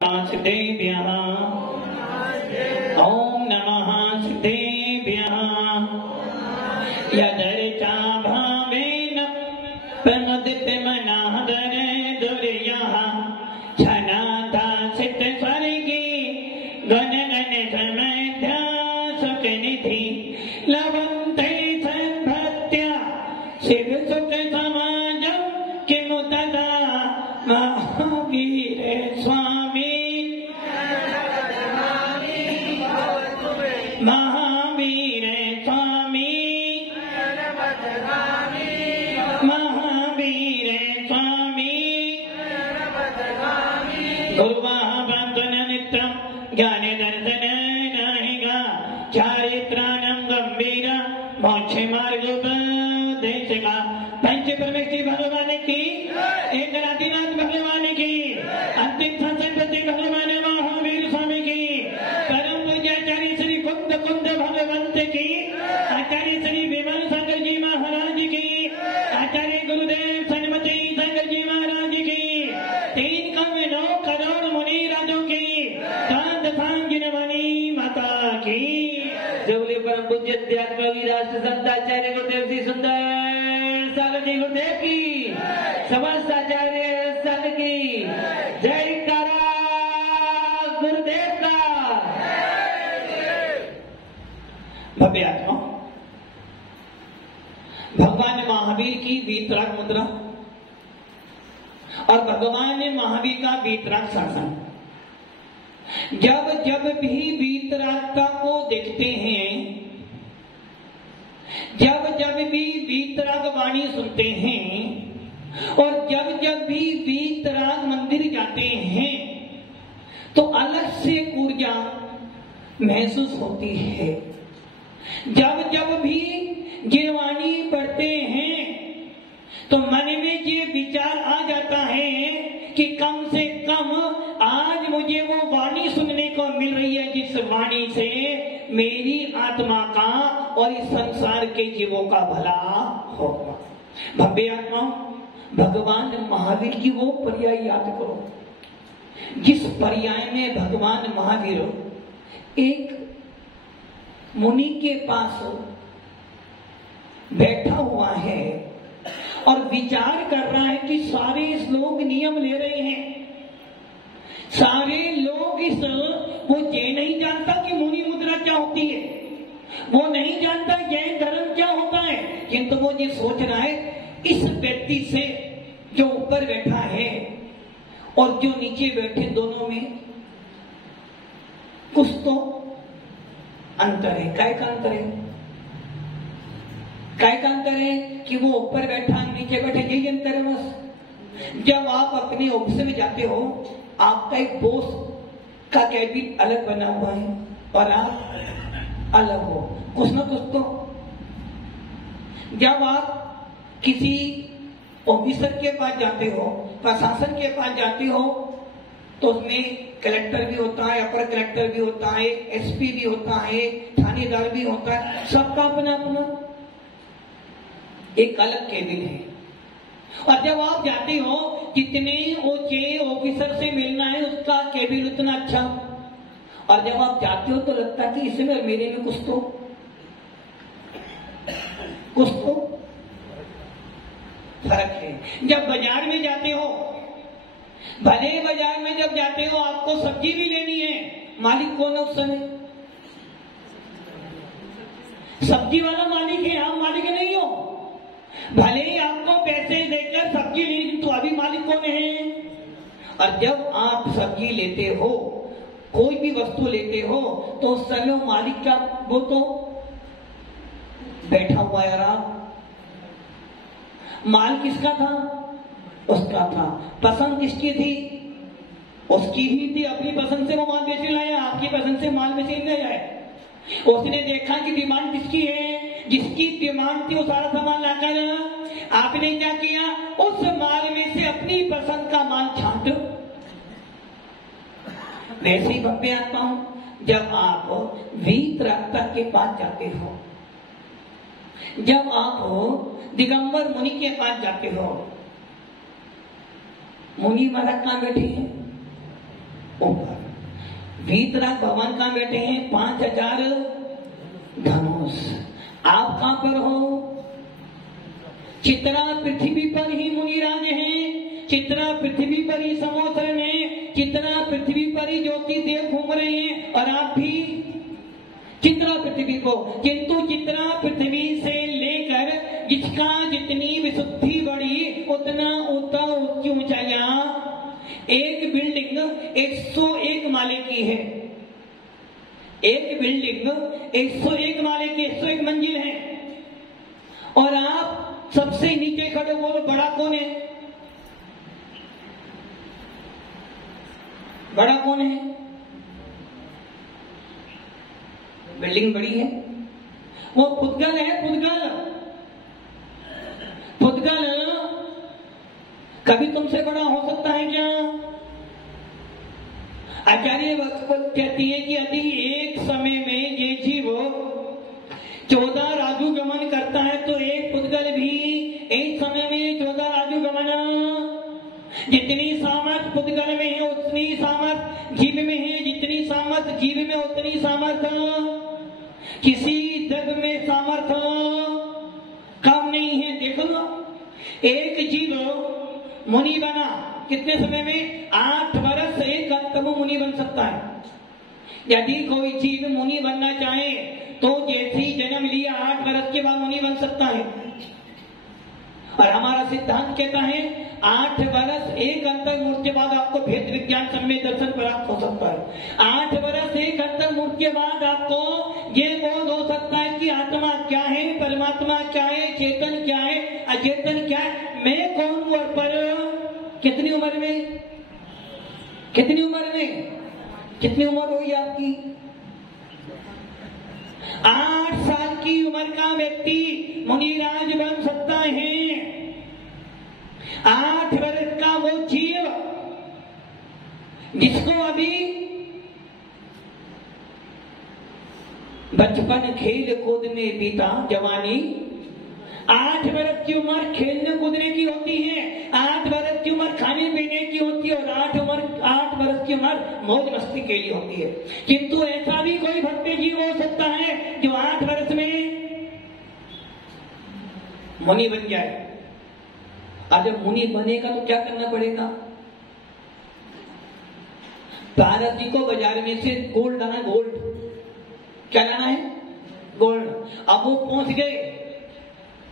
सिद्धेभ्यः ओम नमः सिद्धेभ्यः यदर्चा भावेन प्रमुदित मनादरे दुर्यः छनाथा सिद्ध स्वर्गी गण गण समध्या सुखनिधि लवन्ते सद्भक्त्या शिव सुख समाजं किमु तदा महावीर स्वामी महावीर स्वामी महावीर स्वामी गुरुवाह बंधन नित्यं ज्ञान दर्शन नाहिगा चारित्राणं गंभीर मोक्ष मार्ग उपदेशका पंच परमेश्वरी भगवान की एक राधिनाथ भगवान की अंतिम संसद भगवान महावीर स्वामी की परम पूज्याचार्य श्री कुंद कुंद भगवंत की आचार्य श्री विमल शंकर जी महाराज की आचार्य गुरुदेव सन्मति शंकर जी महाराज की 3 करोड़ मुनि राजों की शांत सांगिन मणि माता की जवले परम पूज्य अध्यात्म राष्ट्र संताचार्य गुरुदेव श्री सुंदर सागर जी गुरुदेव की समस्त आचार्य संघ की जय करा गुरुदेव का भव्य आत्मा भगवान महावीर की वीतराग मुद्रा और भगवान महावीर का वीतराग शासन। जब जब भी वीतरागता को देखते हैं, जब जब भी वीतराग वाणी सुनते हैं और जब जब भी वीतराग मंदिर जाते हैं तो अलग से ऊर्जा महसूस होती है। जब जब भी ये वाणी पढ़ते हैं तो मन में ये विचार आ जाता है कि कम से कम आज मुझे वो वाणी सुनने को मिल रही है जिस वाणी से मेरी आत्मा का और इस संसार के जीवों का भला होगा। भव्य आत्मा भगवान महावीर की वो पर्याय याद करो जिस पर्याय में भगवान महावीर एक मुनि के पास बैठा हुआ है और विचार कर रहा है कि सारे लोग नियम ले रहे हैं, सारे लोग वो ये नहीं जानता कि मुनि मुद्रा क्या होती है, वो नहीं जानता जैन धर्म क्या होता है, किंतु वो ये सोच रहा है इस व्यक्ति से जो ऊपर बैठा है और जो नीचे बैठे दोनों में कुछ तो अंतर है। काय का अंतर है? काय का अंतर है कि वो ऊपर बैठा नीचे बैठे, यही अंतर है बस। जब आप अपने ऑफिस में जाते हो आपका एक बॉस का कैबिन अलग बना हुआ है और आप अलग हो, कुछ ना कुछ तो। जब आप किसी ऑफिसर के पास जाते हो, प्रशासन के पास जाते हो तो उसमें कलेक्टर भी होता है, अपर कलेक्टर भी होता है, एसपी भी होता है, थानेदार भी होता है, सबका अपना अपना एक अलग केबिन है। और जब आप जाते हो जितने ऊंचे ऑफिसर से मिलना है उसका केबिन उतना अच्छा, और जब आप जाते हो तो लगता है कि इसमें और मेरे में कुछ तो फर्क है। जब बाजार में जाते हो, भले बाजार में जब जाते हो आपको सब्जी भी लेनी है, मालिक कौन है उस समय? सब्जी वाला मालिक है, आप मालिक नहीं हो। भले ही आपको पैसे देकर सब्जी ली तो अभी मालिक कौन है? और जब आप सब्जी लेते हो, कोई भी वस्तु लेते हो तो उस समय मालिक का वो तो बैठा हुआ है। आप माल किसका था? उसका था। पसंद किसकी थी? उसकी ही थी। अपनी पसंद से वो माल बेच लाया, आपकी पसंद से माल बेच नहीं जाए। उसने देखा कि डिमांड किसकी है, जिसकी डिमांड थी वो सारा सामान लाकर आपने क्या किया, उस माल में से अपनी पसंद का माल छांट। वैसे ही भव्य आत्माओं जब आप वीतरागता के पास जाते हो, जब आप दिगंबर मुनि के पास जाते हो, मुनि महाराज कहां बैठे हैं? ऊपर। वीतराग भगवान कहाँ बैठे हैं? 5000 धनुष। आप कहां पर हो? चित्रा पृथ्वी पर ही मुनिराज हैं, चित्रा पृथ्वी पर ही समोसरण है, चित्रा पृथ्वी पर ही ज्योति देव घूम रहे हैं, और आप भी चित्रा पृथ्वी को। किंतु चित्रा पृथ्वी से लेकर जिसका जितनी विशुद्धि बढ़ी उतना ऊंची ऊंचाइयां, एक बिल्डिंग 101 माले की है, एक बिल्डिंग 101 माले की, 101 मंजिल है, और आप सबसे नीचे खड़े। बोलो बड़ा कौन है? बड़ा कौन है? बिल्डिंग बड़ी है, वो पुद्गल है। पुद्गल पुद्गल कभी तुमसे बड़ा हो सकता है क्या? आचार्य वक्त कहती है कि यदि एक समय में ये जीव 14 राजू गमन करता है तो एक पुद्गल भी एक समय में 14 राजू गमन। जितनी सामर्थ पुद्गल में है उतनी सामर्थ जीव में है, जितनी सामर्थ जीव में उतनी सामर्थ किसी द्रव्य में सामर्थ कम नहीं है। देखो एक जीव मुनि बना कितने समय में? 8 वर्ष एक अंत में मुनि बन सकता है। यदि कोई जीव मुनि बनना चाहे तो जैसे ही जन्म लिया 8 वर्ष के बाद मुनि बन सकता है। और हमारा सिद्धांत कहता है 8 वर्ष एक अंतर मूर्ति के बाद आपको भेद विज्ञान सम्यक दर्शन प्राप्त हो सकता है। 8 वर्ष एक अंतर मूर्ति के बाद आपको ये बोध हो सकता है कि आत्मा क्या है, परमात्मा क्या है, चेतन क्या है, अचेतन क्या है, मैं कौन हूं। और पर कितनी उम्र में? कितनी उम्र में? कितनी उम्र होगी आपकी? 8 साल की उम्र का व्यक्ति मुनिराज बन सकता है। 8 वर्ष का वो जीव जिसको अभी बचपन खेल कूद में बीता जवानी, 8 वर्ष की उम्र खेलने कूदने की होती है, 8 वर्ष की उम्र खाने पीने की होती है, और 8 वर्ष की उम्र मौज मस्ती के लिए होती है। किंतु ऐसा भी कोई भक्त जीव हो सकता है जो 8 वर्ष में मुनि बन जाए। और जब मुनि बनेगा तो क्या करना पड़ेगा? भारत जी को बाजार में से गोल्ड लाना, गोल्ड क्या लाना है? गोल्ड। अब वो पहुंच गए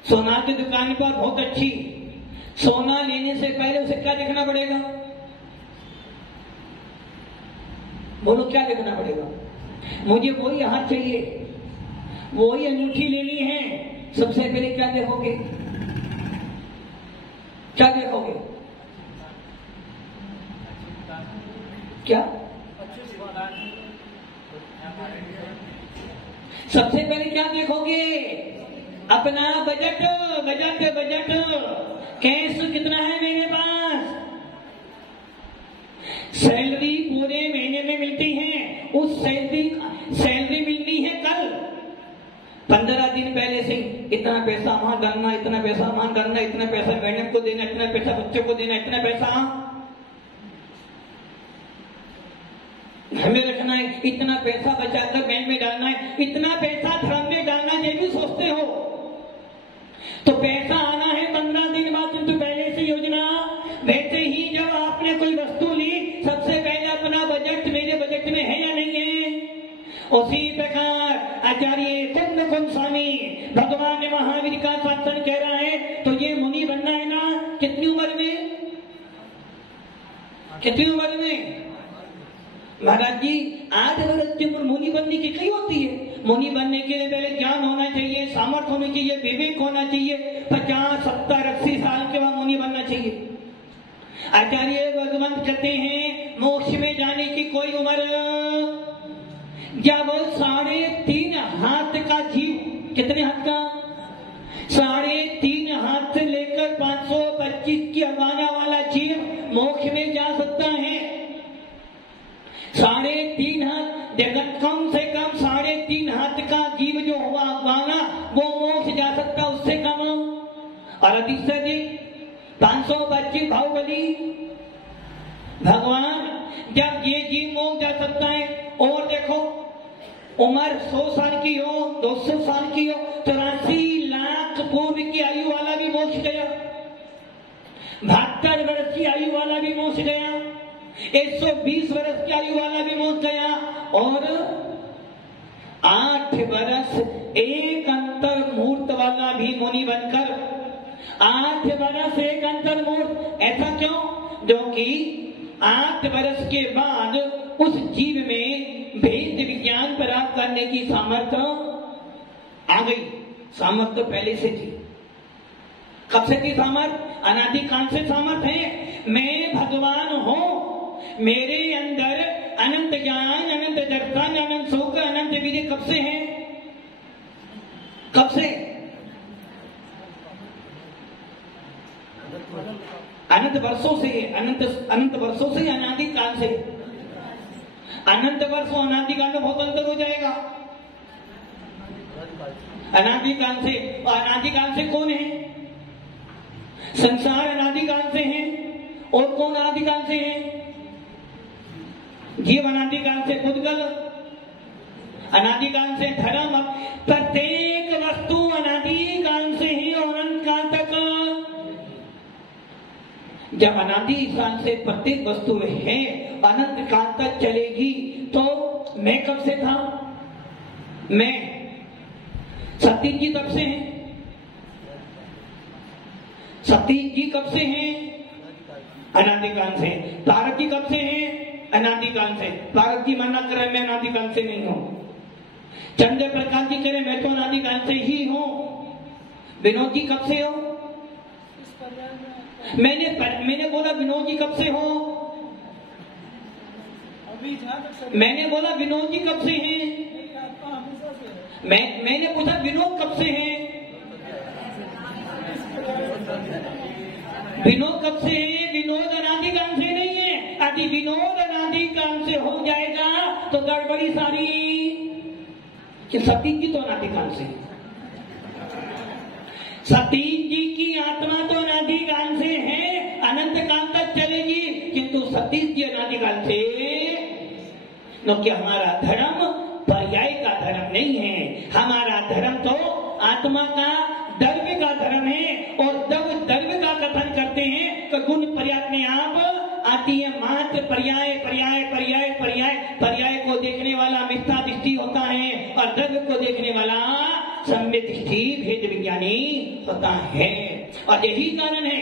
सोना की दुकान पर, बहुत अच्छी। सोना लेने से पहले उसे क्या देखना पड़ेगा? बोलो क्या देखना पड़ेगा? मुझे वही हाथ चाहिए, वही अंगूठी लेनी है। सबसे पहले क्या देखोगे? क्या देखोगे? क्या? सबसे पहले क्या देखोगे? अपना बजट। बजट बजट कैश कितना है मेरे पास? सैलरी पूरे महीने में मिलती है, उस सैलरी मिलनी है कल। 15 दिन पहले से इतना पैसा वहां डालना, इतना पैसा वहां डालना, इतना पैसा मैडम को देना, इतना पैसा बच्चों को देना, इतना पैसा घर में रखना है, इतना पैसा बचाकर बैंक में डालना है, इतना पैसा धर्म में डालना है। ये भी सोचते हो तो पैसा आना है 15 दिन बाद, किंतु पहले से योजना। वैसे ही जब आपने कोई वस्तु ली, सबसे पहले अपना बजट मेरे बजट में है या नहीं है। उसी प्रकार आचार्य कुंद स्वामी भगवान महावीर का शासन कह रहा है तो ये मुनि बनना है ना। कितनी उम्र में? कितनी उम्र में? महाराज जी 8 वर्ष की उम्र मुनि बनने की कई होती है। मुनि बनने के लिए पहले ज्ञान होना चाहिए, सामर्थ्य होनी चाहिए, विवेक होना चाहिए। 50, 70, 80 साल के बाद मुनि बनना चाहिए। आचार्य भगवंत कहते हैं मोक्ष में जाने की कोई उम्र, जब 3.5 हाथ का जीव, कितने हाथ का? 3.5 हाथ से लेकर 525 की अमाना वाला जीव मोक्ष में जा सकता है। 3.5 हाथ, कम से कम 3.5 हाथ का जीव जो हुआ वाला वो मोक्ष जा सकता, उससे कम और अधिक से अधिक 525 बाहुबली। भगवान जब ये जीव मोक्ष जा सकता है। और देखो उम्र 100 साल की हो, 200 साल की हो, 84 लाख पूर्व की आयु वाला भी मोक्ष गया, 72 वर्ष की आयु वाला भी मोक्ष गया, 120 वर्ष की आयु वाला भी मोक्ष गया, और 8 वर्ष एक अंतर मुहूर्त वाला भी मुनि बनकर 8 वर्ष एक अंतर मुहूर्त। ऐसा क्यों? जो कि 8 वर्ष के बाद उस जीव में भेद विज्ञान प्राप्त करने की सामर्थ्य आ गई। सामर्थ्य तो पहले से थी। कब से थी सामर्थ्य? अनादि काल से सामर्थ्य है। मैं भगवान हूं, मेरे अंदर अनंत ज्ञान, अनंत दर्शन, अनंत सुख, अनंत विधि कब से है? कब से? अनंत वर्षों से, अनंत वर्षों से, अनादि काल से। अनंत वर्षों अनादि काल में बहुत अंतर हो जाएगा। अनादि काल से, अनादि काल से कौन है? संसार अनादि काल से है। और कौन अनादि काल से है? जीव अनादि काल से, पुद्गल अनादि काल से, धर्म। प्रत्येक वस्तु अनादि काल से ही और अनंत काल तक। जब अनादि काल से प्रत्येक वस्तु है, अनंत काल तक चलेगी, तो मैं कब से था? मैं सतीश जी कब से हैं? सतीश जी कब से हैं? अनादिकाल से। पार्वती कब से हैं? अनादिकाल से। पार्वती मना करे मैं अनादिकाल से नहीं हूं। चंद्र प्रकाश जी करे मैं तो अनादिकाल से ही हूं। विनोद जी कब से हो? मैंने बोला विनोद जी कब से हो? मैंने बोला विनोद जी कब से हैं? मैंने पूछा विनोद कब से हैं? विनोद कब से है? विनोद अनादिकाल से नहीं है। यदि विनोद अनादिकाल से हो जाएगा तो गड़बड़ी सारी। कि सतीश जी तो अनादिकाल से, सतीश जी की आत्मा तो अनादिकाल से है, अनंत काल तक चलेगी, किंतु सतीश जी अनादिकाल से। क्योंकि हमारा धर्म पर्याय का धर्म नहीं है। हमारा धर्म तो आत्मा का द्रव्य का धर्म है। और द्रव्य का कथन करते हैं तो गुण पर्याय में आप आती है मात्र पर्याय पर्याय पर्याय पर्याय। पर्याय को देखने वाला मिथ्या दृष्टि होता है और द्रव्य को देखने वाला सम्यक दृष्टि भेद विज्ञानी होता है। और यही कारण है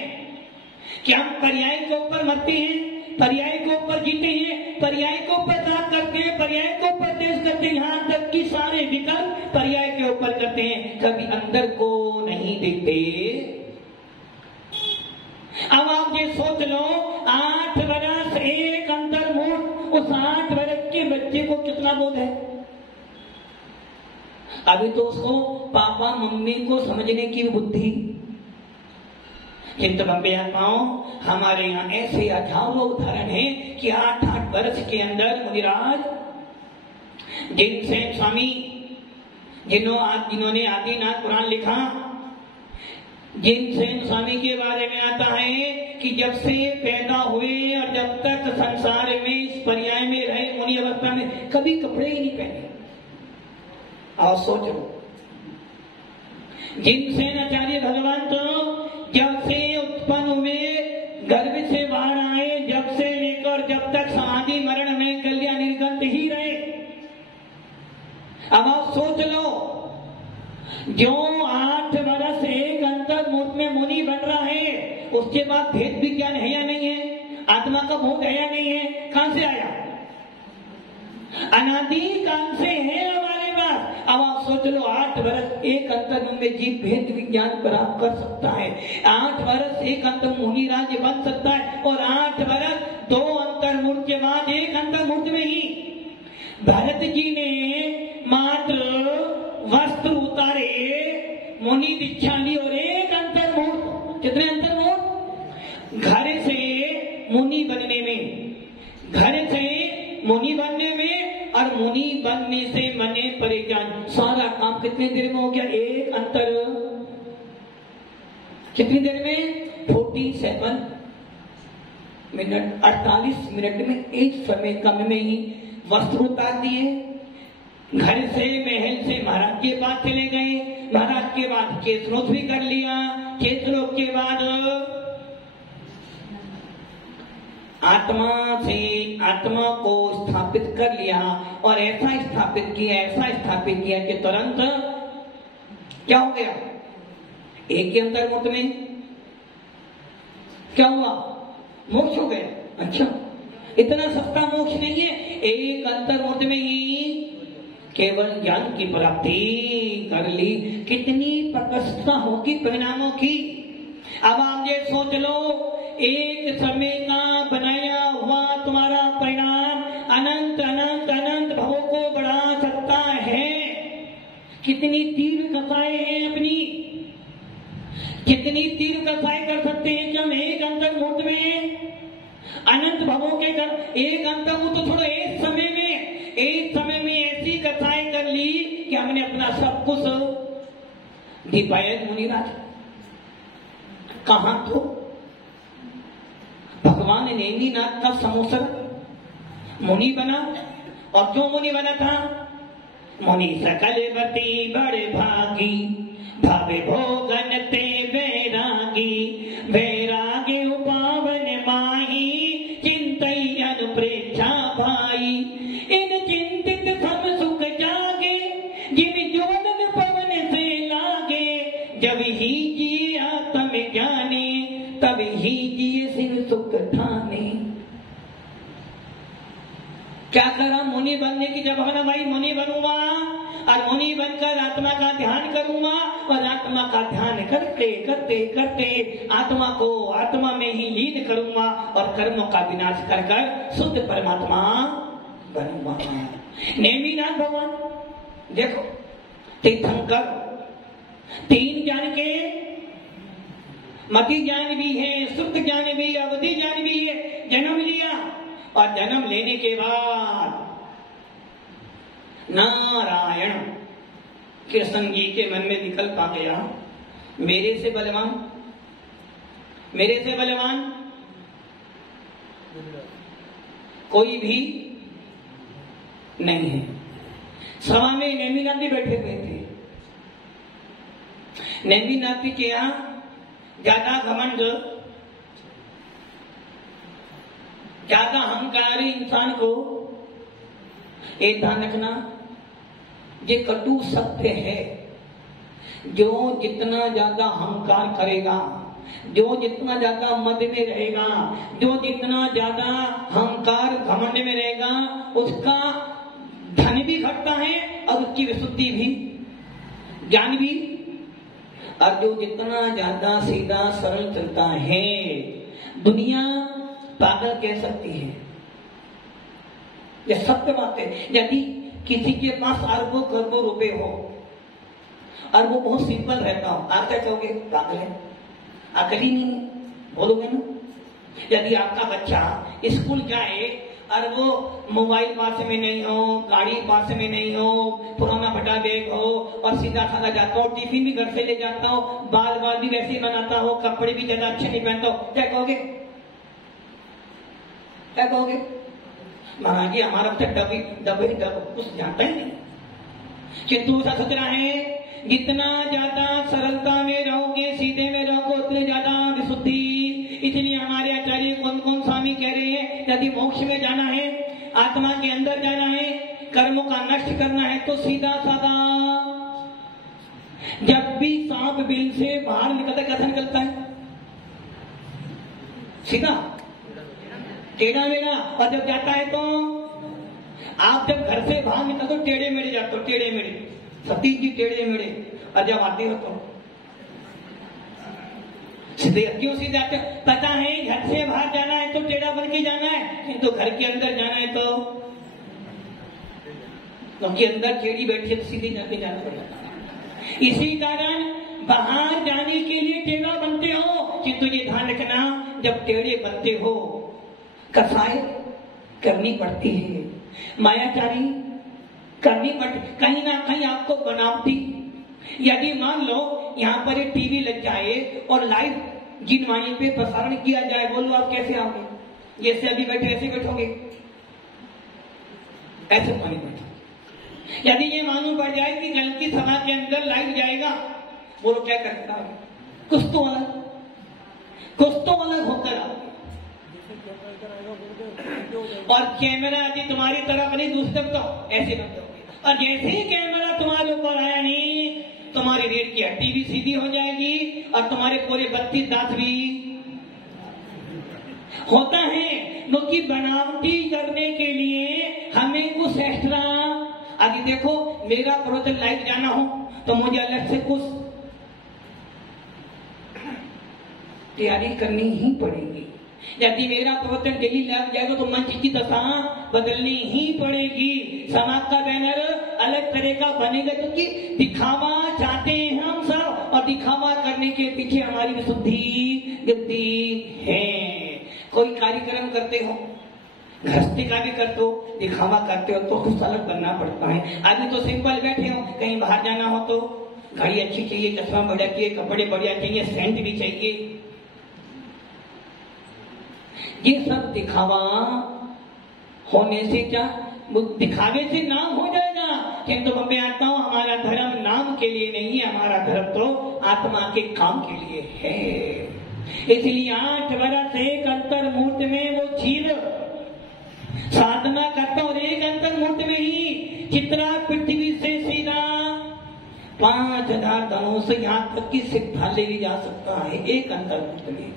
कि हम पर्याय के ऊपर मरते हैं, पर्याय के ऊपर जीते हैं, पर्याय के ऊपर त्याग करते हैं, पर्याय के ऊपर तेज करते हैं, यहाँ तक कि सारे विकल्प पर्याय के ऊपर करते हैं, कभी अंदर को नहीं देखते। अब आप ये सोच लो 8 वर्ष एक अंतर मुहूर्त, उस 8 वर्ष के बच्चे को कितना बोध है? अभी तो उसको पापा मम्मी को समझने की बुद्धि। किंतु बंबे आत्माओं, हमारे यहाँ ऐसे हजारों उदाहरण हैं कि 8-8 वर्ष के अंदर मुनिराज जिनसेन स्वामी, जिन्होंने आदिनाथ पुराण लिखा, जिनसेन स्वामी के बारे में आता है कि जब से पैदा हुए और जब तक संसार में इस पर्याय में रहे, मुनि अवस्था में कभी कपड़े ही नहीं पहने। और सोचो, जिनसेन आचार्य भगवान तो जब से उत्पन्न हुए, गर्भ से बाहर आए, जब से लेकर जब तक समाधि मरण में कल्याण निर्गंत ही रहे। अब आप सोच लो, जो 8 वर्ष एक अंतर मुहूर्त में मुनि बन रहा है, उसके बाद भेद विज्ञान है या नहीं है? आत्मा का बोध है या नहीं है? कहां से आया? अनादि काल से है हमारे पास। अब आप सोच लो, 8 वर्ष एक अंतर में जीव भेद विज्ञान प्राप्त कर सकता है, 8 वर्ष एक अंतर मुनि राज्य बन सकता है, और 8 वर्ष 2 अंतर मुहूर्त के बाद एक अंतर मुहूर्त में ही भरत जी ने मात्र वस्त्र उतारे, मुनि दीक्षा ली, और एक अंतर मुहूर्त, कितने अंतर मुहूर्त? घर से मुनि बनने में, घर से मुनि बनने में और मुनि बनने से मने परिज्ञान, सारा काम कितने देर में हो गया? एक अंतर कितनी देर में? 47। मिनट 48 मिनट में एक समय कम में ही वस्त्र उतार दिए, घर से महल से महाराज के पास चले गए, महाराज के बाद केसरोध भी कर लिया, केसरोध के बाद आत्मा को स्थापित कर लिया और ऐसा स्थापित किया कि तुरंत क्या हो गया, एक ही अंतर्मुख में क्या हुआ, मोक्ष हो गया। अच्छा, इतना सस्ता मोक्ष नहीं है, एक अंतर्मुख में ही केवल ज्ञान की प्राप्ति कर ली। कितनी प्रकटता होगी परिणामों की। अब आप ये सोच लो, एक समय का बनाया हुआ तुम्हारा परिणाम अनंत अनंत अनंत भवों को बढ़ा सकता है। कितनी तीव्र कथाएं हैं अपनी, कितनी तीव्र कथाएं कर सकते हैं कि हम एक अंतर्मुख में अनंत भवों के कर, एक अंतर्मुख तो थोड़ा एक समय में ऐसी कथाएं कर ली कि हमने अपना सब कुछ दीपाया। मुनिराज कहां तो भगवान नेमिनाथ का समोसर मुनि बना, और क्यों मुनि बना था? मुनि सकलवती बड़े भागी, भावे भोगन ते वैरागी, वैरागी उपावन माही, चिंतई अनुप्रेक्षा भाई, इन चिंतित सब सुख जागे, जिन जोनन पवन से लागे, जब ही जिए आत्म ज्ञाने, तब ही जिए सिर सुख ठाने। क्या करा मुनि बनने की जब भावना, भाई मुनि बनूंगा और मुनि बनकर आत्मा का ध्यान करूंगा, और आत्मा का ध्यान करते करते करते आत्मा को आत्मा में ही लीन करूंगा और कर्मों का विनाश कर कर शुद्ध परमात्मा बनूंगा। नेमिनाथ भगवान देखो, तीर्थंकर, तीन ज्ञान के, मति ज्ञान भी है, शुद्ध ज्ञान भी, अवधि ज्ञान भी है, जन्म लिया और जन्म लेने के बाद नारायण कृष्ण जी के मन में विकल्प आ गया, मेरे से बलवान कोई भी नहीं है। सभा में नेमिनाथ भी बैठे हुए थे। नेमिनाथ के यहाँ ज्यादा घमंड, ज्यादा अहंकारी इंसान को एक ध्यान रखना, ये कटु सत्य है। जो जितना ज्यादा अहंकार करेगा, जो जितना ज्यादा मद में रहेगा, जो जितना ज्यादा अहंकार घमंड में रहेगा, उसका धन भी घटता है और उसकी विशुद्धि भी, ज्ञान भी। और जो जितना ज्यादा सीधा सरल चलता है, दुनिया पागल कह सकती है, यह सत्य बात है। यदि किसी के पास अरबों करोड़ों रुपए हो और वो बहुत सिंपल रहता हो, आप क्या कहोगे? पागल है, अकल ही नहीं बोलोगे ना। यदि आपका बच्चा स्कूल जाए और वो मोबाइल पास में नहीं हो, गाड़ी पास में नहीं हो, पुराना फटा बैग हो और सीधा साधा जाता हो, टिफिन भी घर से ले जाता हो, बाल भी वैसे ही बनाता हो, कपड़े भी ज्यादा अच्छे नहीं पहनता हो, क्या कहोगे? क्या कहोगे? महाराज जी हमारा बच्चा डबे कुछ जानता ही नहीं। किंतु ऐसा सोच रहा है, जितना ज्यादा सरलता में रहोगे, सीधे में रहोगे, उतने ज्यादा विशुद्धि। इसलिए हमारे आचार्य कौन स्वामी कह रहे हैं, यदि मोक्ष में जाना है, आत्मा के अंदर जाना है, कर्मों का नष्ट करना है, तो सीधा साधा। जब भी सांप बिल से बाहर निकलता कैसा निकलता है? सीधा टेढ़ा मेढ़ा। और जब जाता है तो आप जब घर से बाहर निकलते हो टेढ़े मेढ़े जाते हो, टेढ़े मेढ़े, सतीश जी टेढ़े मेढ़े। और जब आते हो तो सीधे। क्यों सीधे आते? पता है घर से बाहर जाना है तो टेढ़ा बन के जाना है, किंतु घर के अंदर जाना है तो क्योंकि अंदर टेढ़ी बैठी तो सीधे जाके जाना पड़ेगा। इसी कारण बाहर जाने के लिए टेढ़ा बनते हो, किंतु ये ध्यान रखना, जब टेढ़े बनते हो कसाई करनी पड़ती है, मायाचारी करनी पड़ती, कहीं ना कहीं आपको बनावटी। यदि मान लो यहाँ पर एक टीवी लग जाए और लाइव जिनवाणी पे प्रसारण किया जाए, बोलो आप कैसे आओगे? जैसे अभी बैठे ऐसे बैठोगे, ऐसे पानी बैठो। यदि ये मालूम पड़ जाए कि जल की सभा के अंदर लाइट जाएगा, वो लोग क्या करता है, कुछ तो अलग होकर आओ। और कैमरा यदि तुम्हारी तरफ नहीं, दूसरी तरफ तो ऐसे बन जाओगे। और जैसे ही कैमरा तुम्हारे ऊपर आया नहीं, तुम्हारी रीढ़ की हड्डी भी सीधी हो जाएगी और तुम्हारे पूरे 32 दांत भी होता है। क्योंकि बनावटी करने के लिए हमें कुछ एक्स्ट्रा, अभी देखो मेरा प्रवचन लाइव जाना हो तो मुझे अलग से कुछ तैयारी करनी ही पड़ेगी। यदि मेरा प्रवचन डेली लाइव जाएगा तो मंच की दशा बदलनी ही पड़ेगी। समाज का बैनर अलग तरह का बनेगा, क्योंकि दिखावा चाहते हैं हम सब, और दिखावा करने के पीछे हमारी विशुद्धि गिरती है। कोई कार्यक्रम करते हो, गृहस्थी का भी करते हो, दिखावा करते हो तो कुछ अलग बनना पड़ता है। अभी तो सिंपल बैठे हो, कहीं बाहर जाना हो तो गाड़ी अच्छी चाहिए, चश्मा बढ़िया चाहिए, कपड़े बढ़िया चाहिए, सेंट भी चाहिए। ये सब दिखावा होने से क्या, दिखावे से नाम हो जाएगा। किंतु मैं आता हूं, हमारा धर्म नाम के लिए नहीं है, हमारा धर्म तो आत्मा के काम के लिए है। इसलिए 8 वर्ष एक अंतर मूर्त में वो जीव साधना करता, और एक अंतर मूर्त में ही चित्रा पृथ्वी से सीधा 5000 धनुष से यहाँ तक की सिद्धा ले जा सकता है एक अंतर मूर्त में।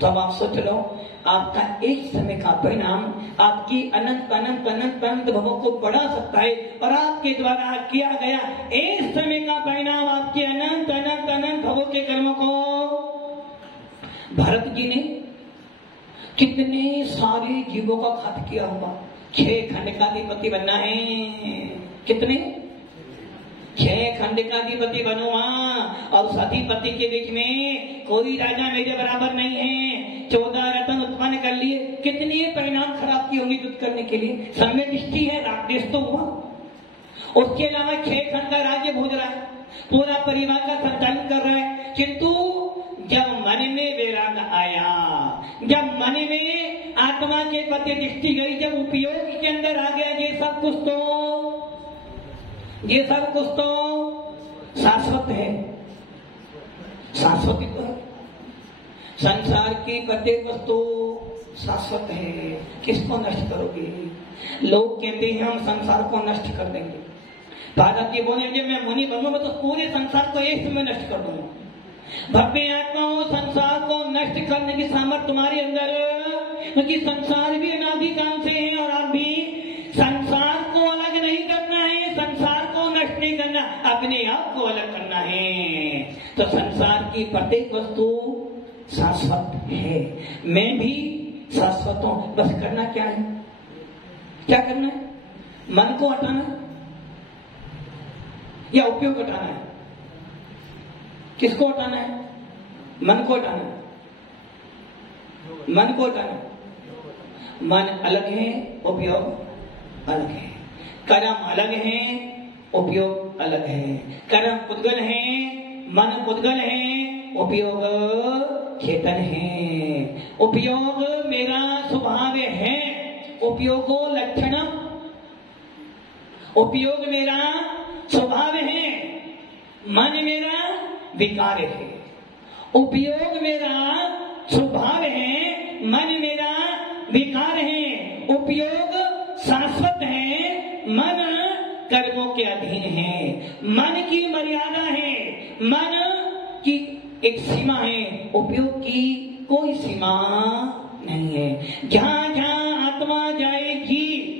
तो अब आप सोच लो, आपका एक समय का परिणाम आपकी अनंत अनंत अनंत अनंत भवों को बढ़ा सकता है, और आपके द्वारा किया गया एक समय का परिणाम आपके अनंत अनंत अनंत भवों के कर्मों को। भरत जी ने कितने सारे जीवों का घात किया होगा। 6 खंड का अधिपति बनना है। कितने? 6 खंड का अधिपति बनूंगा, और उस अधिपति के बीच में कोई राजा मेरे बराबर नहीं है। 14 रत्न उत्पन्न कर लिए, कितनी परिणाम खराब की होंगी युद्ध करने के लिए। समय दृष्टि है, राग देश तो हुआ। उसके अलावा 6 खंड का राज्य भोज रहा है, पूरा परिवार का संचालन कर रहा है। किंतु जब मन में वैराग आया, जब मन में आत्मा के प्रति दृष्टि गई, जब उपयोग के अंदर आ गया, ये सब कुछ तो शाश्वत है, शाश्वत तो है। संसार की प्रत्येक वस्तु शाश्वत है, किसको नष्ट करोगे? लोग कहते हैं हम संसार को नष्ट कर देंगे। भारत जी बोले, जब मैं मुनि बनूंगा तो पूरे संसार को एक समय नष्ट कर दूंगा। भव्य आत्माओं, संसार को नष्ट करने की सामर्थ्य तुम्हारे अंदर, क्योंकि संसार भी अनादि काल से है, और आप भी संसार को अलग नहीं करना है, संसार को नष्ट नहीं करना, अपने आप को अलग करना है। तो संसार की प्रत्येक वस्तु शाश्वत है, मैं भी शाश्वत हूं। बस करना क्या है? क्या करना है? मन को हटाना या उपयोग हटाना है? किसको हटाना है? मन को हटाना है। मन को हटाना। मन अलग है, उपयोग अलग है। कर्म अलग है, उपयोग अलग है। कर्म पुद्गल है, मन पुद्गल है, उपयोग चेतन है। उपयोग मेरा स्वभाव है, उपयोगो लक्षणम। उपयोग मेरा स्वभाव है, मन मेरा विकार है। उपयोग मेरा स्वभाव है, मन मेरा विकार है। उपयोग शाश्वत है, मन कर्मों के अधीन है। मन की मर्यादा है, मन की एक सीमा है, उपयोग की कोई सीमा नहीं है। जहां जहां आत्मा जाएगी,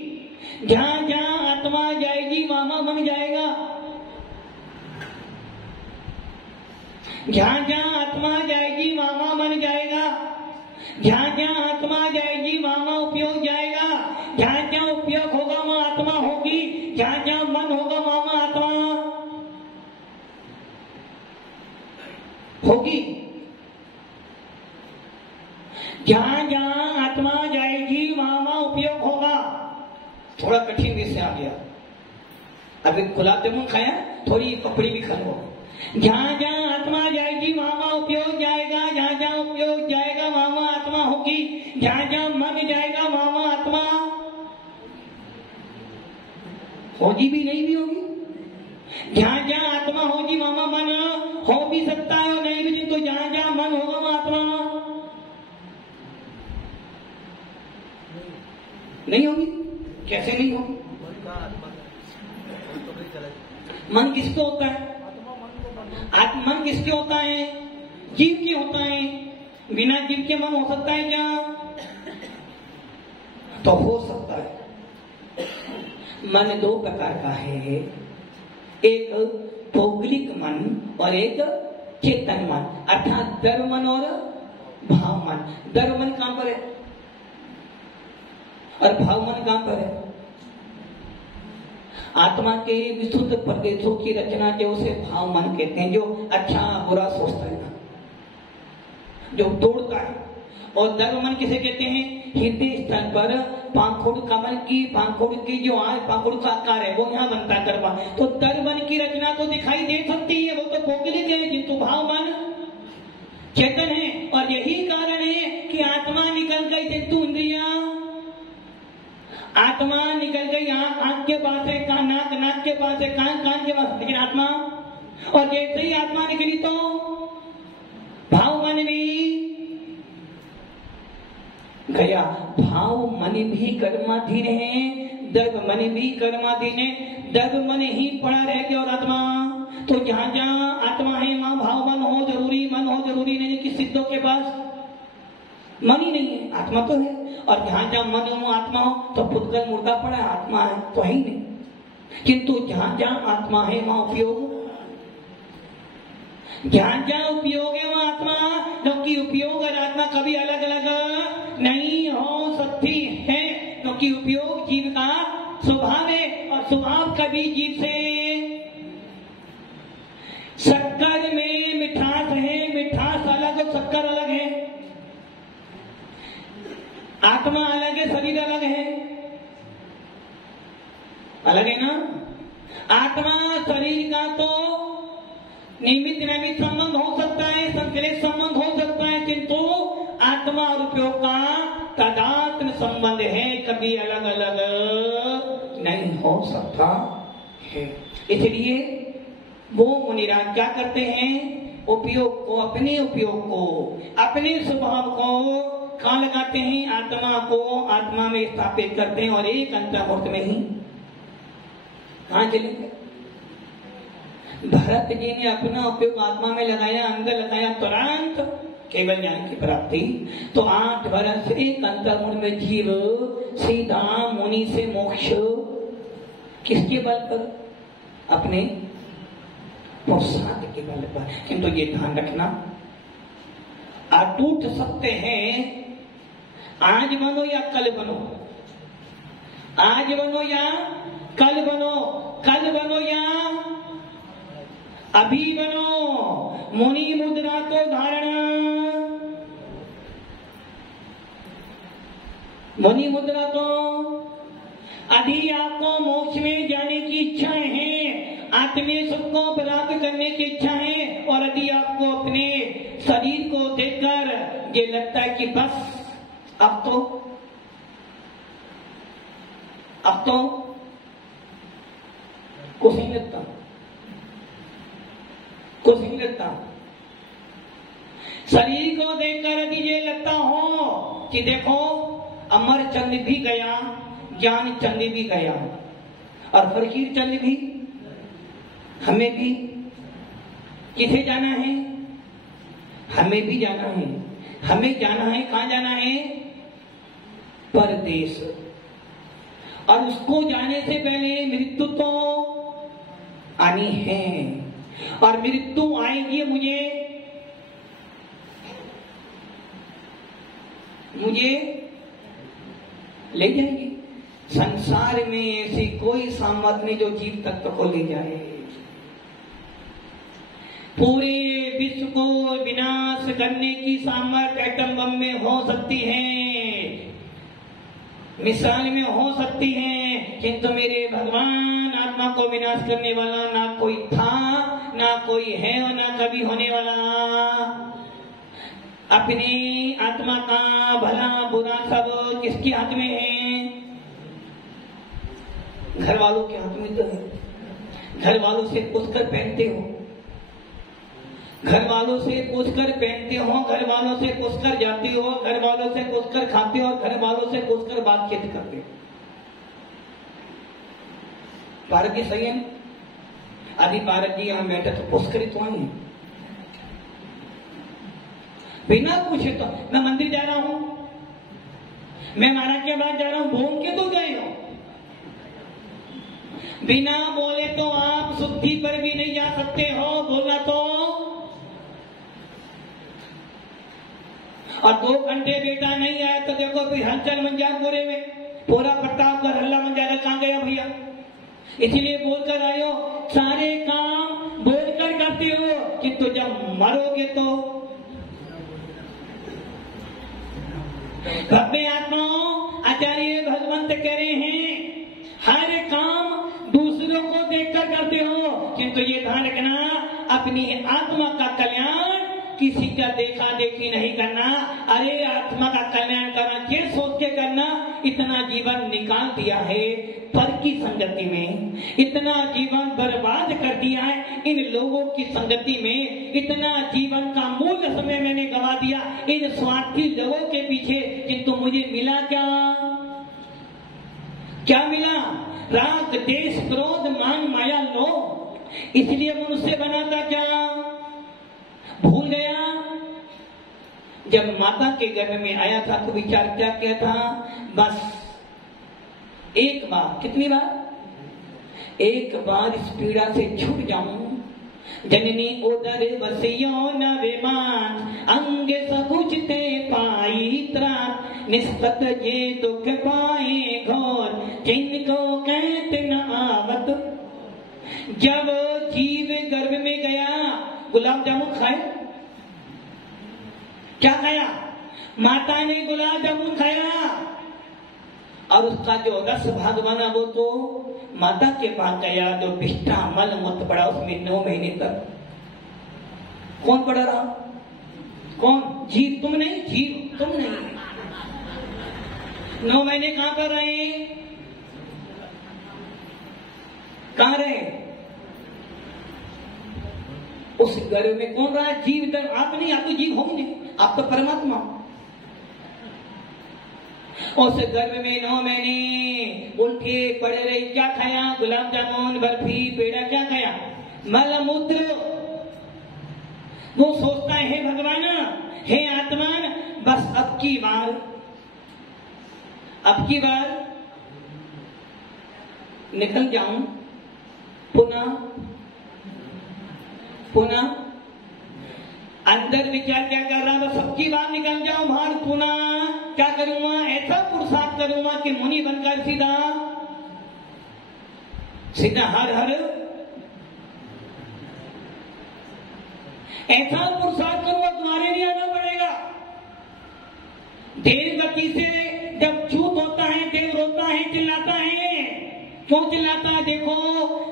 जहां जहां आत्मा जाएगी वहां मन जाएगा। जहां जहां आत्मा जाएगी वहां मन जाएगा। जहां जहां आत्मा जाएगी वहां उपयोग जाएगा। जहां जहां उपयोग होगा वहां आत्मा होगी। जहां जहां मन होगा वहां आत्मा होगी। जहां जहां आत्मा जाएगी वहां उपयोग होगा। थोड़ा कठिन विषय आ गया। अभी गुलाब जामुन खाया, थोड़ी पपड़ी भी खा लो। जहां जहां आत्मा जाएगी वहां उपयोग जाएगा। जहां जहां उपयोग जाएगा वहां आत्मा होगी। जहां जहां मन जाएगा वहां वहां आत्मा होगी भी नहीं भी होगी। जहां जहां आत्मा होगी वहां वहां मन हो भी सकता है और नहीं भी, तो जहां जहां मन होगा वहां आत्मा नहीं होगी। कैसे नहीं होगी? मन किसको होता है? मन किसके होता है? जीव के होता है। बिना जीव के मन हो सकता है क्या? तो हो सकता है। मन दो प्रकार का है, एक भौगोलिक मन और एक चेतन मन, अर्थात दर्व मन और भाव मन। दर्व मन कहां पर है और भाव मन कहां पर है? आत्मा के विशुद्ध प्रदेशों की रचना जो उसे भाव मन कहते हैं, जो अच्छा बुरा सोचता है ना, जो तोड़ता है। और दर्व मन किसे कहते हैं? हृदय स्तर पर पाखुड़ कमल की पाखुड़ की जो पाखुड़ का आकार है वो यहाँ बनता करवा। तो दर्व मन की रचना तो दिखाई दे सकती है, वो तो भौगोलिक है, किंतु भाव मन चेतन है। और यही कारण है कि आत्मा निकल गई जंतु इंद्रिया, आत्मा निकल गई आंख के पास है, नाक के पास है, कान के पास, लेकिन आत्मा, और जैसे ही आत्मा निकली तो भाव मन भी गया। भाव मन भी कर्माधीन है, दर्व मन भी कर्माधीन है। दर्व मन ही पड़ा रह गया और आत्मा, तो जहां जहां आत्मा है वहां भाव मन हो जरूरी, मन हो जरूरी नहीं कि सिद्धों के पास मन ही नहीं है, आत्मा तो है। और जहां जहां मन हो आत्मा हो तो पुद्गल मुर्दा पड़ा है, आत्मा है तो है ही नहीं। किंतु जहां जहां आत्मा है वहां उपयोग, जहां जहां उपयोग है वहां आत्मा, क्योंकि उपयोग और आत्मा कभी अलग अलग नहीं हो सकती है, क्योंकि उपयोग जीव का स्वभाव है और स्वभाव कभी जीव से, शक्कर में मिठास है, मिठास अलग और शक्कर अलग है, आत्मा अलग है, शरीर अलग है, अलग है ना। आत्मा शरीर का तो निमित्त नैमित्त संबंध हो सकता है, संश्लेष संबंध हो सकता है, किंतु आत्मा और उपयोग का तादात्म्य संबंध है, कभी अलग अलग नहीं हो सकता है। इसलिए वो मुनिराज क्या करते हैं? उपयोग को, अपने उपयोग को, अपने स्वभाव को कहां लगाते हैं? आत्मा को आत्मा में स्थापित करते हैं और एक अंतर्मुहूर्त में ही कहां चलेंगे? भरत जी ने अपना उपयोग आत्मा में लगाया, अंदर लगाया, तुरंत केवल ज्ञान की प्राप्ति। तो 8 वर्ष एक अंतर्मुहूर्त में जीव सीधा मुनि से मोक्ष, किसके बल पर? अपने पुरुषार्थ के बल पर। किंतु ये ध्यान रखना, अटूट सत्य है, आज बनो या कल बनो, आज बनो या कल बनो, कल बनो या अभी बनो। मुनि मुद्रा तो धारण, मुनि मुद्रा तो अभी आपको मोक्ष में जाने की इच्छाएं हैं, आत्मीय सुख को प्राप्त करने की इच्छा है, और यदि आपको अपने शरीर को देखकर ये लगता है कि बस अब तो कुछ नहीं लगता, कुछ नहीं लगता। शरीर को देखकर यदि ये लगता हो कि देखो अमर चंद भी गया, ज्ञान चंद भी गया, और फकीर चंद भी, हमें भी किसे जाना है? हमें भी जाना है। हमें जाना है, कहां जाना है? परदेश। और उसको जाने से पहले मृत्यु तो आनी है, और मृत्यु आएगी मुझे ले जाएगी। संसार में ऐसी कोई सामर्थ्य नहीं जो जीव तत्व को ले जाए। पूरे विश्व को विनाश करने की सामर्थ्य एटम बम में हो सकती है, मिसाइल में हो सकती है, किंतु मेरे भगवान आत्मा को विनाश करने वाला ना कोई था, ना कोई है और ना कभी होने वाला। अपनी आत्मा का भला बुरा सब किसके हाथ में है? घर वालों के हाथ में तो है। घर वालों से पूछकर पहनते हो, घर वालों से पूछकर पहनते हो, घर वालों से पूछकर जाते हो, घर वालों से पूछकर खाते हो, और घर वालों से पूछकर बातचीत करते हो। भारत जी सही है। अभी भारत जी यहां बैठे तो पूछ कर तो आए हैं, बिना पूछे। तो मैं मंदिर जा रहा हूं, मैं महाराज के बाद जा रहा हूं, बोल के तो गए हो। बिना बोले तो आप शुद्धि पर भी नहीं जा सकते हो, बोलना तो। और 2 घंटे बेटा नहीं आया तो देखो फिर हलचल मन जा पूरे में, पूरा पट्टा कर हल्ला मन जाएगा, कहां गया भैया? इसलिए बोलकर आयो। सारे काम बोलकर करते हो कि तो जब मरोगे तो भव्य आत्माओं, आचार्य भगवंत कह रहे हैं हर काम दूसरों को देखकर करते हो, किंतु ये ध्यान रखना अपनी आत्मा का कल्याण किसी का देखा देखी नहीं करना। अरे आत्मा का कल्याण करना, ये सोच के करना। इतना जीवन निकाल दिया है पर की संगति में, इतना जीवन बर्बाद कर दिया है इन लोगों की संगति में, इतना जीवन का मूल्य समय मैंने गवा दिया इन स्वार्थी लोगों के पीछे, किंतु मुझे मिला क्या? क्या मिला? राग, देश, क्रोध, मान, माया, लोभ। इसलिए मनुष्य बनाता क्या? भूल गया। जब माता के गर्भ में आया था तो विचार क्या किया था? बस एक बार, कितनी बार? एक बार इस पीड़ा से छूट जाऊं। जननी उदर बसियो न विमान, अंग सकुचते पाई त्राण, निस्पत ये दुख पाए घोर, जिनको कहते न आवत। जब जीव गर्भ में गया, गुलाब जामुन खाए? क्या खाया? माता ने गुलाब जामुन खाया, और उसका जो रस भाग बना वो तो माता के पास गया। जो विष्ठा मल मूत्र पड़ा उसमें 9 महीने तक कौन पड़ा रहा? कौन? जीव। तुम नहीं, जीव तुम नहीं। 9 महीने कहां पर रहे? कहां रहे? उस गर्भ में कौन रहा? जीव। आप नहीं, आप तो जीव हो नहीं, आप तो परमात्मा। उस गर्भ में 9 महीने उल्टे पड़े रहे। क्या खाया? गुलाब जामुन, बर्फी, पेड़ा। क्या खाया? मल मूत्र। वो सोचता है भगवान, हे आत्मान, बस अब की बार निकल जाऊं, पुनः अंदर विचार क्या कर रहा? बस अब की बार निकल जाऊं बाहर, पुनः क्या करूंगा? ऐसा पुरुषार्थ करूंगा कि मुनि बनकर सीधा हर हर ऐसा पुरुषार्थ करूंगा, तुम्हारे लिए आना पड़ेगा। देव गति से जब चूत होता है, देव रोता है, चिल्लाता है। क्यों चिल्लाता है? देखो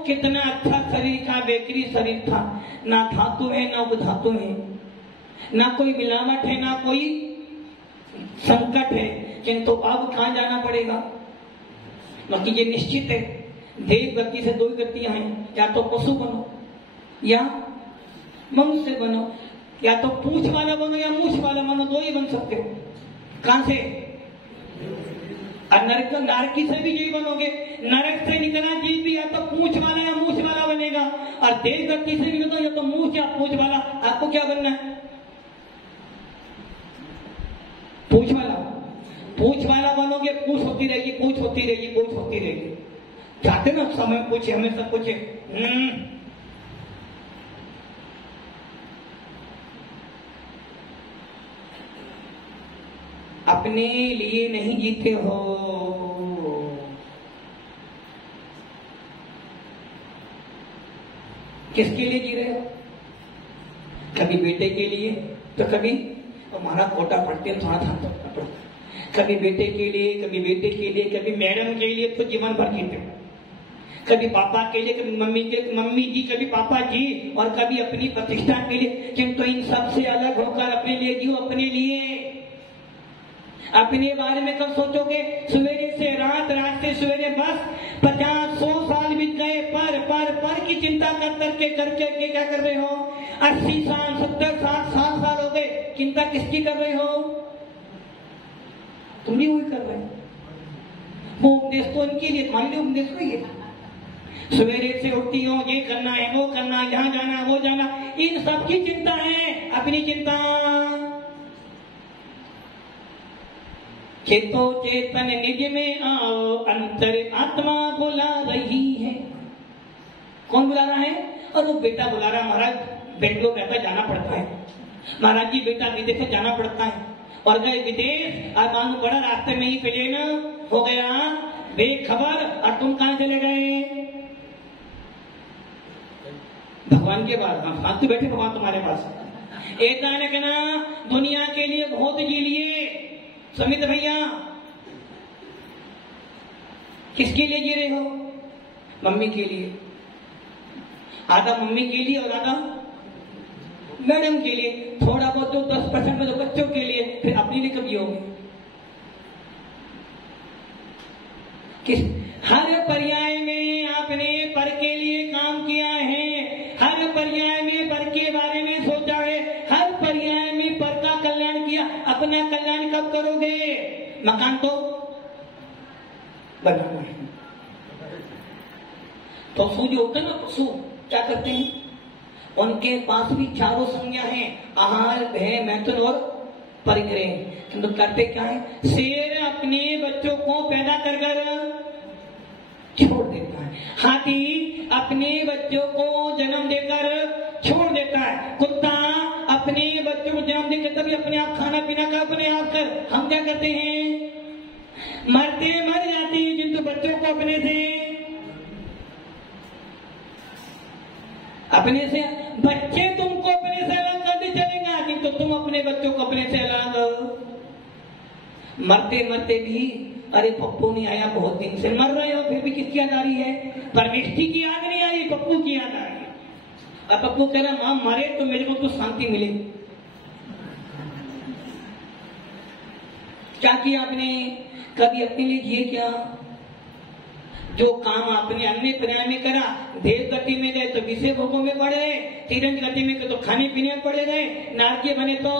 कितना अच्छा शरीर का, बेकरी शरीर था, ना धातु है ना उपधातु है, ना कोई मिलावट है ना कोई संकट है, किंतु अब कहां जाना पड़ेगा? बाकी ये निश्चित है, देव गति से 2 गतियां हैं, या तो पशु बनो या मनुष्य बनो, या तो पूंछ वाला बनो या मूछ वाला बनो, 2 ही बन सकते हो। कहां से? नरक, नारकी से भी यही बनोगे। नरक से निकला जीव भी या तो पूंछ वाला या मूछ वाला बनेगा, और देव गति से निकलो या तो मूछ या पूंछ वाला। आपको क्या बनना है? पूंछ वाला बनोगे, पूछ होती रहेगी, पूछ होती रहेगी, पूछ होती रहेगी। चाहते ना समय पूछे, हमेशा पूछे। अपने लिए नहीं जीते हो, किसके लिए जी रहे हो? कभी बेटे के लिए, तो कभी हमारा कोटा पड़ते हैं, थोड़ा था पड़ता, कभी बेटे के लिए, कभी बेटे के लिए, कभी मैडम के लिए, तो जीवन भर जीते हो। कभी पापा के लिए, कभी मम्मी के लिए, मम्मी जी कभी पापा जी, और कभी अपनी प्रतिष्ठा के लिए। किंतु इन सबसे अलग होकर अपने लिए जियो, अपने लिए। अपने बारे में कब सोचोगे? सवेरे से रात, रात से सवेरे, बस 50-100 साल बीत गए, पर की चिंता करके क्या कर रहे हो? 80 साल, 70 साल, 60 साल हो गए, चिंता किसकी कर रहे हो? तुम नहीं वही कर रहे हो। वो उपदेश तो उनके लिए, तुम्हारे लिए उपदेश नहीं है। सवेरे से उठती हो, ये करना है, वो करना है, यहाँ जाना है, वो जाना, इन सब की चिंता है, अपनी चिंता। चेतो चेतन निज में आओ, अंतर आत्मा बुला रही है। कौन बुला रहा है? और वो बेटा बुला रहा है। महाराज बेंगलोर रहता, जाना पड़ता है। महाराज जी बेटा विदेश से जाना पड़ता है, और गए विदेश, और मानो बड़ा रास्ते में ही प्लेन हो गया बेखबर, और तुम कहां चले गए? भगवान के पास। साथ तो बैठे भगवान तुम्हारे पास। एक कहना दुनिया के लिए बहुत जी लिए समित भैया। किसके लिए जी रहे हो? मम्मी के लिए। आधा मम्मी के लिए और आधा मैडम के लिए। थोड़ा बहुत तो 10% में तो बच्चों के लिए, फिर अपने लिए कब जियोगे? हर पर्याय में आपने पर के लिए काम किया है, हर पर्याय में पर के बारे में सोचा है, हर पर्याय में पर का कल्याण किया। अपना कल्याण कब करोगे? मकान तो बनाना है। तो पशु जो होते हैं ना, पशु क्या करते हैं? उनके पास भी चारों संज्ञा हैं, आहार, भय, मैथुन और परिग्रह। किंतु करते क्या है? शेर अपने बच्चों को पैदा कर छोड़ देता है, हाथी अपने बच्चों को जन्म देकर छोड़ देता है, कुत्ता अपने बच्चों को जन्म देकर तभी अपने आप खाना पीना का अपने आप कर। हम क्या करते हैं? मरते मर जाते हैं, किंतु बच्चों को अपने से बच्चे तुमको अपने से अलग करते चलेगा, किंतु तुम अपने बच्चों को अपने से अलग। मरते मरते भी, अरे पप्पू नहीं आया, बहुत दिन से मर रहे हो, फिर भी किसकी याद आ रही है? परमेष्ठी की याद नहीं आई, पप्पू की याद आ रही है। अब पप्पू कह रहा मां मरे तो मेरे को तो शांति मिले। क्या किया आपने? कभी अपने लिए किए क्या? जो काम आपने अन्य पर्याय में करा, देव गति में गए तो विषय भोगों में पड़े रहे, तिरंज गति में गए तो खाने पीने में पड़े रहे, नारकीय बने तो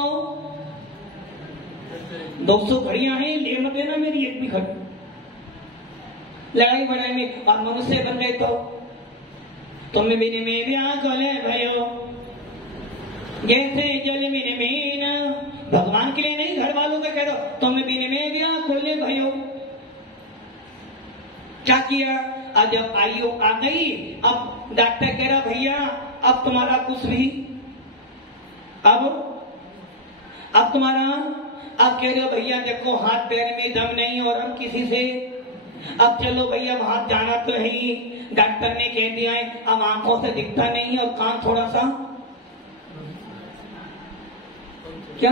200 घड़ियां हैं, ले मत लेना मेरी एक भी घड़ी। लड़ाई बड़ाई में और मनुष्य बन गए तो तुम मेरे में व्याकुल भयो, जैसे जल मेरे में। भगवान के लिए नहीं, घर वालों का कह दो, तुम मेरे में व्याकुल भयो। क्या किया? आज जब आयु आ गई, अब डॉक्टर कह रहा भैया अब तुम्हारा कुछ भी, अब तुम्हारा, अब कह रहे भैया देखो हाथ पैर में दम नहीं और हम किसी से, अब चलो भैया वहां जाना तो है ही, डॉक्टर ने कह दिया है, अब आंखों से दिखता नहीं और कान थोड़ा सा क्या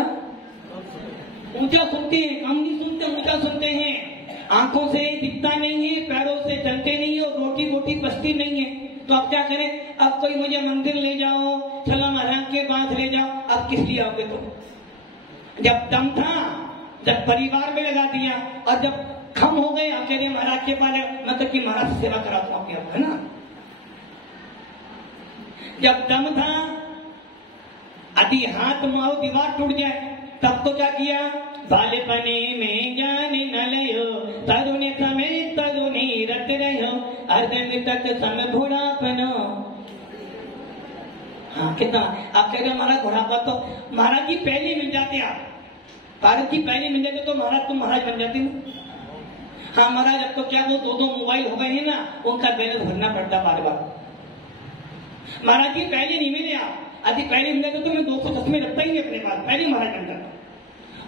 ऊंचा सुनते हैं, कम नहीं सुनते, ऊंचा सुनते हैं। आंखों से दिखता नहीं है, पैरों से चलते नहीं है और रोटी बोटी बचती नहीं है। तो अब क्या करें? अब कोई मुझे मंदिर ले जाओ, चलो महाराज के पास ले जाओ। अब किस लिए आओगे तुम? जब दम था, जब परिवार में लगा दिया, और जब खम हो गए आप कह रहे महाराज के पास, मतलब कि महाराज सेवा कराता हूं आपके, है ना? जब दम था, यदि हाथ माओ दीवार टूट जाए, तब तो क्या किया? बालपने में जान न लयो, तरुण समय तरुणी रत रहो, अर्धन तक सम बुढ़ापनो। हाँ कितना आप कह रहे महाराज बुढ़ापा तो महाराज जी पहले मिल जाते, आप भारत जी पहले मिल जाते तो महाराज तुम महाराज बन जाते ना। हाँ महाराज अब तो क्या वो 2-2 मोबाइल हो गए हैं ना, उनका बैलेंस भरना पड़ता बार बार। महाराज जी पहले नहीं मिले, आप यदि पहले मिले तो मैं 210 में रखता ही अपने पास, पहले महाराज बनता।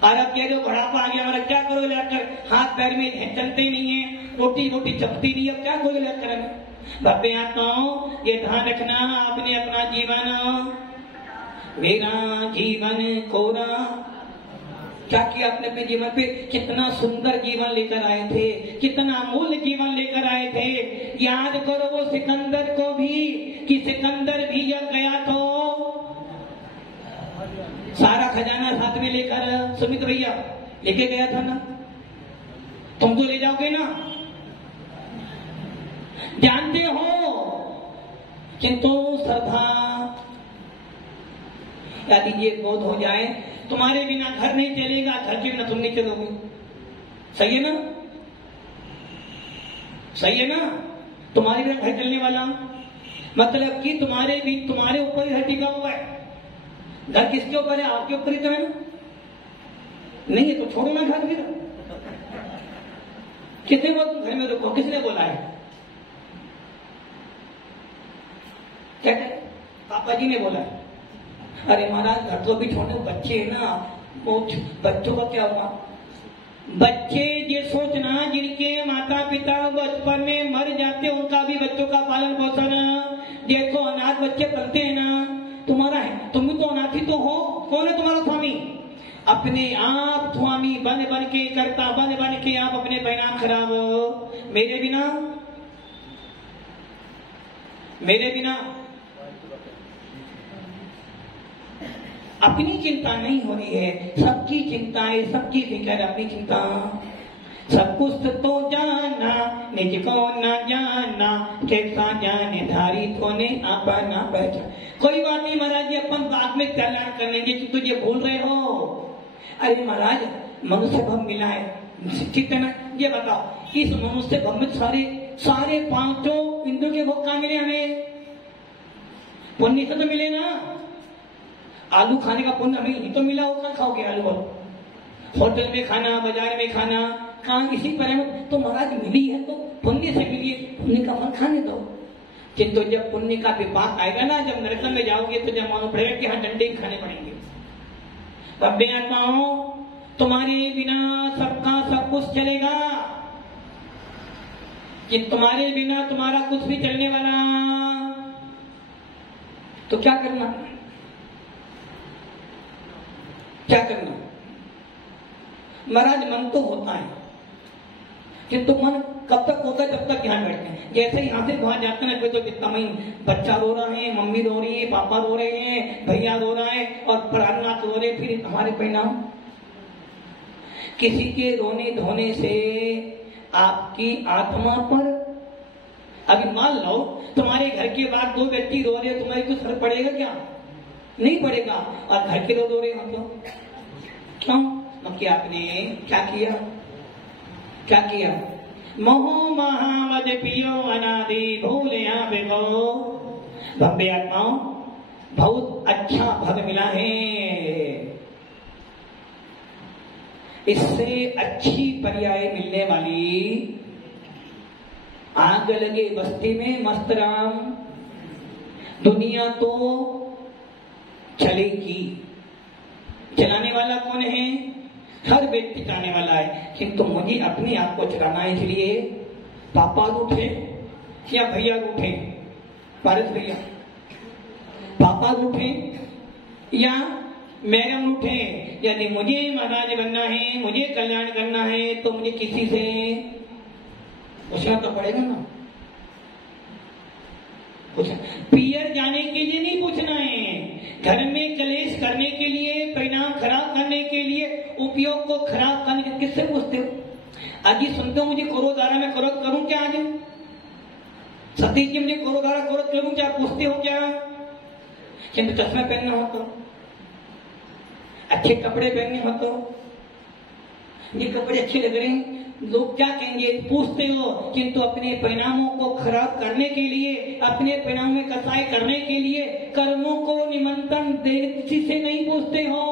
और अब कह रहे हो बुढ़ापा आ गया हमारा, क्या करो लेकर? हाथ पैर में चलते ही नहीं है, रोटी रोटी चपती नहीं, अब क्या करो लेकर? भव्य आत्माओं ये ध्यान रखना, आपने अपना जीवन, मेरा जीवन कोरा क्या किया आपने अपने जीवन पे? कितना सुंदर जीवन लेकर आए थे, कितना अमूल्य जीवन लेकर आए थे। याद करो वो सिकंदर को भी, कि सिकंदर भी जब गया तो सारा खजाना साथ में लेकर, सुमित भैया लेके गया था ना, तुम तो ले जाओगे ना, जानते हो। किंतु श्रद्धा, यदि ये बोध हो जाए तुम्हारे बिना घर नहीं चलेगा, घर के बिना तुम नहीं चलोगे। सही है ना? सही है ना? तुम्हारे बिना घर चलने वाला मतलब कि तुम्हारे ऊपर ही टिका हुआ है। घर किसके ऊपर है? आपके ऊपर ही तो है ना। नहीं है तो छोड़ो ना घर। फिर कितने बार तुम घर में रुको? किसने बोला है? क्या कहे? पापा जी ने बोला है। अरे महाराज घर तो भी छोड़े, बच्चे ना, वो बच्चों का क्या हुआ? बच्चे ये सोचना जिनके माता पिता बचपन में मर जाते उनका भी बच्चों का पालन पोषण, देखो अनाथ बच्चे पलते हैं ना, तुम्हारा है, तुम भी तो अनाथ ही तो हो। कौन है तुम्हारा स्वामी? अपने आप स्वामी बन बन के, करता बन बन के आप अपने परिणाम खराब। मेरे बिना अपनी चिंता नहीं हो रही है, सबकी चिंता है, सबकी फिक्र, अपनी चिंता। सब कुछ तो जाना निज को न जाना, कैसा जाने धारी तोने अपना पहचान। कोई बात नहीं महाराज जी, अपन बाद में कल्याण कर लेंगे, तुम तो ये भूल रहे हो। अरे महाराज मनुष्य भव मिला है, ठीक है ना? ये बताओ इस मनुष्य भव में सारे पांचों इंद्रियों के भोग कहाँ मिले हमें? पुण्य से तो मिले ना। आलू खाने का पुण्य हमें ही तो मिला हो, कहाँ खाओगे आलू? होटल में खाना, बाजार में खाना, कहाँ इसी पर तो महाराज मिली है तो पुण्य से मिली है, पुण्य का फल खाने दो। किंतु जब पुण्य का विपाक आएगा ना, जब नरक में जाओगे तो जब मालूम पड़ेगा कि हाँ डंडे खाने पड़ेंगे। बब्बे आत्माओं, तुम्हारे बिना सबका सब कुछ चलेगा, कि तुम्हारे बिना तुम्हारा कुछ भी चलने वाला। तो क्या करना? क्या करना? महाराज मन तो होता है, किंतु मन कब तक होता है? जब तक ध्यान बैठते हैं। जैसे यहाँ से वहां जाते हैं तो कितना महीन बच्चा रो रहा है, मम्मी रो रही है, पापा रो रहे हैं, भैया रो रहा है और प्राणनाथ रो रहे, फिर हमारे परिणाम। किसी के रोने धोने से आपकी आत्मा पर, अभी मान लो तुम्हारे घर के बाहर दो व्यक्ति रो रहे, तुम्हारी कुछ फर्क पड़ेगा क्या? नहीं पड़ेगा। और घर के लोग रो रहे हो तो क्यों? क्योंकि आपने क्या किया? मोह महामद पियो अनादि भूलिया बेगो। भव्य आत्माओं, बहुत अच्छा भग मिला है, इससे अच्छी पर्याय मिलने वाली। आग लगे बस्ती में मस्त राम, दुनिया तो चलेगी। चलाने वाला कौन है? हर व्यक्ति चलाने वाला है, किंतु मुझे अपने आप को चलाना है। इसलिए पापा रूठे या भैया रूठे, पारस भैया, पापा रूठे या मैडम रूठे, यदि मुझे महाराज बनना है, मुझे कल्याण करना है, तो मुझे किसी से पूछना तो पड़ेगा ना। पियर जाने के लिए नहीं पूछना है, घर में कलेश करने के लिए, परिणाम खराब करने के लिए, उपयोग को खराब करने के किससे पूछते हो? आज सुनते हो मुझे क्रोध आ रहा है, मैं क्रोध करूं क्या? आज सतीश जी मुझे क्रोध आ रहा, क्रोध करूं क्या? पूछते हो क्या? किंतु चश्मा पहनना हो तो, अच्छे कपड़े पहनने हो तो, ये कपड़े अच्छे लग रहे हैं, लोग क्या कहेंगे? पूछते हो। किंतु अपने परिणामों को खराब करने के लिए, अपने परिणाम में कसाई करने के लिए, कर्मों को निमंत्रण दे किसी से नहीं पूछते हो।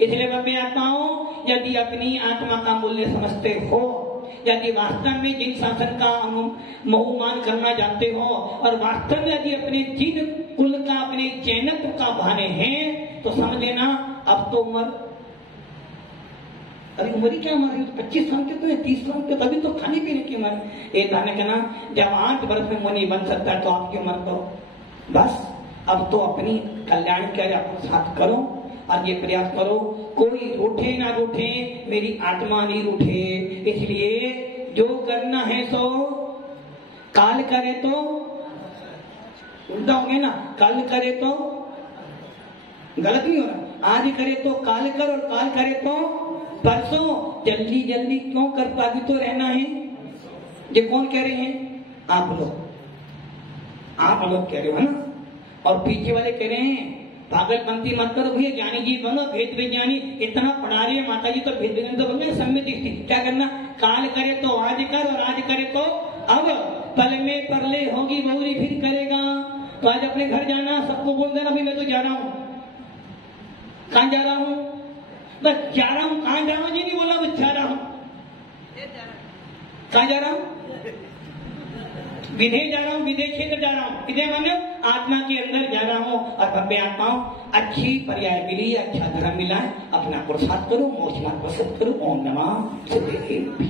इसलिए भव्य आत्माओं, यदि अपनी आत्मा का मूल्य समझते हो, यदि वास्तव में जिन शासन का बहुमान करना जानते हो, और वास्तव में यदि अपने जिन कुल का, अपने जैनत्व का भाने हैं, तो समझ लेना अब तो उम्र, अरे उम्र ही क्या हमारी? 25 साल के तो 30 साल के, तभी तो खाने पीने की उम्र। एक दाने का ना, जब 8 वर्ष में मुनि बन सकता है तो आपकी उम्र तो बस। अब तो अपनी कल्याण के अपने साथ करो, और ये प्रयास करो कोई रूठे ना रूठे, मेरी आत्मा नहीं रूठे। इसलिए जो करना है सो काल करे तो उल्टा हो गया ना, कल करे तो गलत नहीं हो रहा, आज करे तो काल कर और काल करे तो परसों। जल्दी जल्दी क्यों कर पाती तो रहना है। ये कौन कह रहे हैं? आप लोग कह रहे हो ना। और पीछे वाले कह रहे हैं पागलपंती मत करो भैया, ज्ञानी जी बनो, भेद विज्ञानी। इतना पढ़ा रही है माता जी तो भेद विज्ञानी तो बन गए। सम्यक दृष्टि क्या करना, काल करे तो आज कर और आज करे तो अब। पल में परले होगी बहुरी फिर करेगा। तो आज अपने घर जाना, सबको बोल देना भाई मैं तो जा रहा हूँ। कहाँ जा रहा हूँ? बस जा रहा हूँ। कहाँ जा रहा हूँ जी नहीं बोला, बस जा रहा हूँ। कहाँ जा रहा हूँ? विदेह जा रहा हूँ, विदेह क्षेत्र जा रहा हूँ। विदेह माने आत्मा के अंदर जा रहा हूँ। और भव्य आत्माओं अच्छी पर्याय मिली, अच्छा धर्म मिला है, अपना पुरुषार्थ करो, मोक्ष मार्ग पसंद करो। ओम नमः शिवाय।